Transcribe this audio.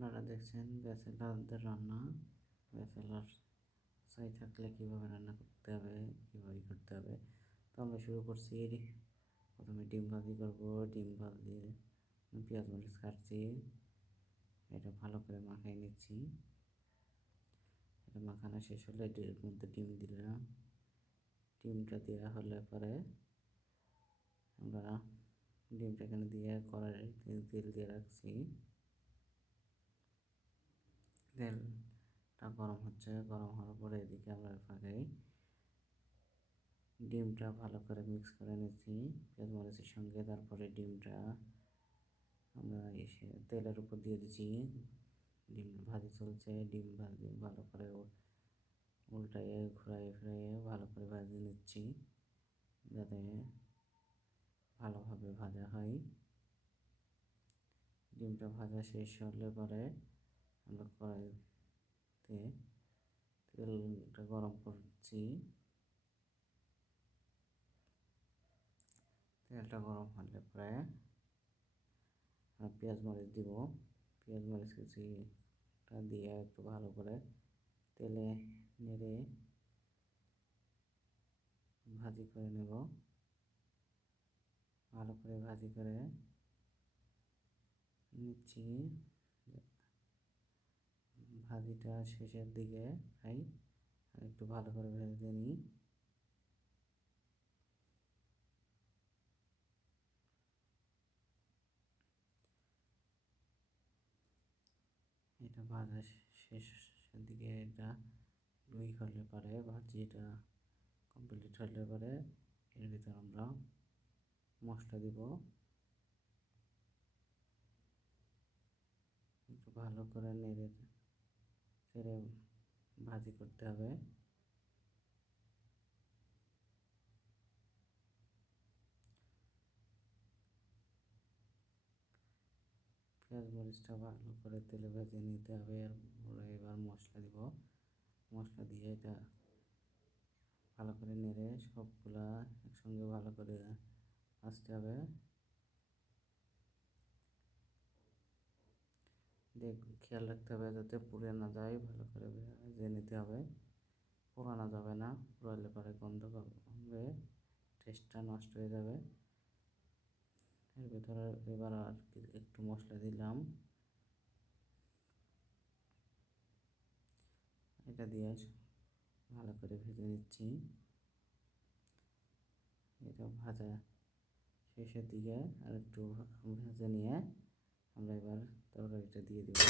আপনারা দেখছেন ব্যাচেলারদের রান্না। ব্যাচেলার চাই থাকলে কীভাবে রান্না করতে হবে, কীভাবে করতে হবে? তো আমরা শুরু করছি। প্রথমে ডিম ভাজি করব। ডিম ভাজি পেঁয়াজ মরিচ কাটছি। এটা ভালো করে মাখাই নিচ্ছি। এটা মাখানো শেষ হলে এর মধ্যে ডিম দিলাম। ডিমটা দেওয়া হলে পরে আমরা ডিমটা এখানে দিয়ে কড়াই তেল দিয়ে রাখছি। তেলটা গরম হচ্ছে, গরম হওয়ার পরে এদিকে আমরা ফাঁকে ডিমটা ভালো করে মিক্স করে নিচ্ছি, পেঁয়াজ, মরিচের সঙ্গে। তারপরে ডিমটা আমরা এসে তেলের উপর দিয়ে দিচ্ছি। ডিম ভাজি চলছে, ডিম ভাজি ভালো করে উল্টাইয়ে ঘুরাইয়ে ফিরাইয়ে ভালো করে ভাজি নিচ্ছি, যাতে ভালোভাবে ভাজা হয়। ডিমটা ভাজা শেষ হলে পরে আমরা কড়াইতে তেলটা গরম করছি। তেলটা গরম হলে পরে পেঁয়াজ মরিচ দিব। পেঁয়াজ মরিচ কুচিটা দিয়ে একটু ভালো করে তেলে নেড়ে ভাজি করে নেব। ভালো করে ভাজি করে নিচ্ছি। ভাজিটা শেষের দিকে আর একটু ভালো করে ভেজে নিই। এটা ভাজা শেষের দিকে এটা দুই হলে পরে ভাজিটা কমপ্লিট হলে পরে এর ভিতরে আমরা মশলা দিব। একটু ভালো করে নেড়ে ছেড়ে ভাজি করতে হবে। পেঁয়াজ মরিচটা ভালো করে তেলে ভেজে নিতে হবে এরপরে এবার মশলা দিব। মশলা দিয়ে এটা ভালো করে নেড়ে সবগুলা একসঙ্গে ভালো করে আসতে হবে। দেখ, খেয়াল রাখতে হবে যাতে পুড়ে না যায়, ভালো করে ভেজে নিতে হবে। পোড়ানো যাবে না, পোড়ালে পরে গন্ধ হবে টেস্টটা নষ্ট হয়ে যাবে। এর ভিতরে এবার আর একটু মশলা দিলাম। এটা দিয়ে ভালো করে ভেজে নিচ্ছি। এটা ভাজা শেষের দিকে আর একটু ভেজে নিয়ে আমরা এবার তরকারিটা দিয়ে দেবো।